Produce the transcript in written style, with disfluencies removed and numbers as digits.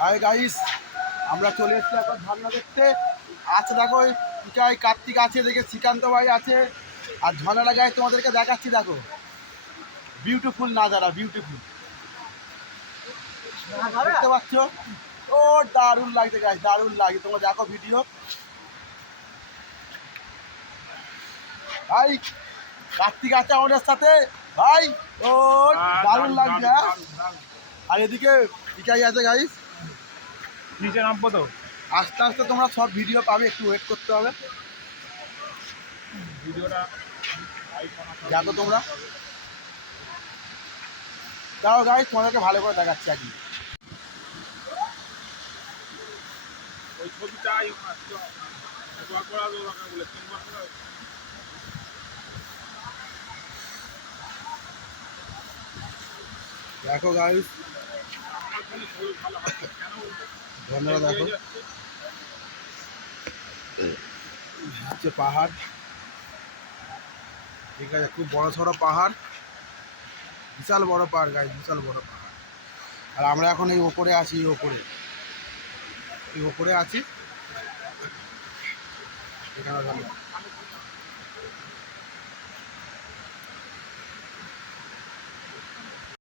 Hi guys, আমরা চলে এসেছি এখন ঝর্ণা দেখতে। আছে দেখো, পিকাই কার্তিক আছে, দেখে শ্রীকান্ত ভাই আছে, আর ঝর্ণাটা গায়ে তোমাদেরকে দেখাচ্ছি। দেখো বিউটিফুল নাজারা, বিউটিফুল দেখতে পাচ্ছ। ও দারুণ লাগছে গাইস, দারুণ লাগছে। তোমরা দেখো ভিডিও। ভাই কার্তিক আছে আমাদের সাথে ভাই, ও দারুণ লাগছে। আর এদিকে পিকাই আছে গাইস। নিচে নামবো তো, আস্তে আস্তে তোমরা সব ভিডিও পাবে, একটু ওয়েট করতে হবে। ভিডিওটা দেখো তোমরা, দাও গাইস, তোমাদেরকে ভালো করে দেখাচ্ছি আর কি। ওই ছবিটা করা বলে 3 বার করা। দেখো গাইস, ধন্যবাদ। দেখো হচ্ছে পাহাড়, ঠিক আছে, খুব বড় সড়ো পাহাড়, বিশাল বড় পাহাড় গাইস, বিশাল বড় পাহাড়। আর আমরা এখন এই ওপরে আছি, এই ওপরে আছি এখানে।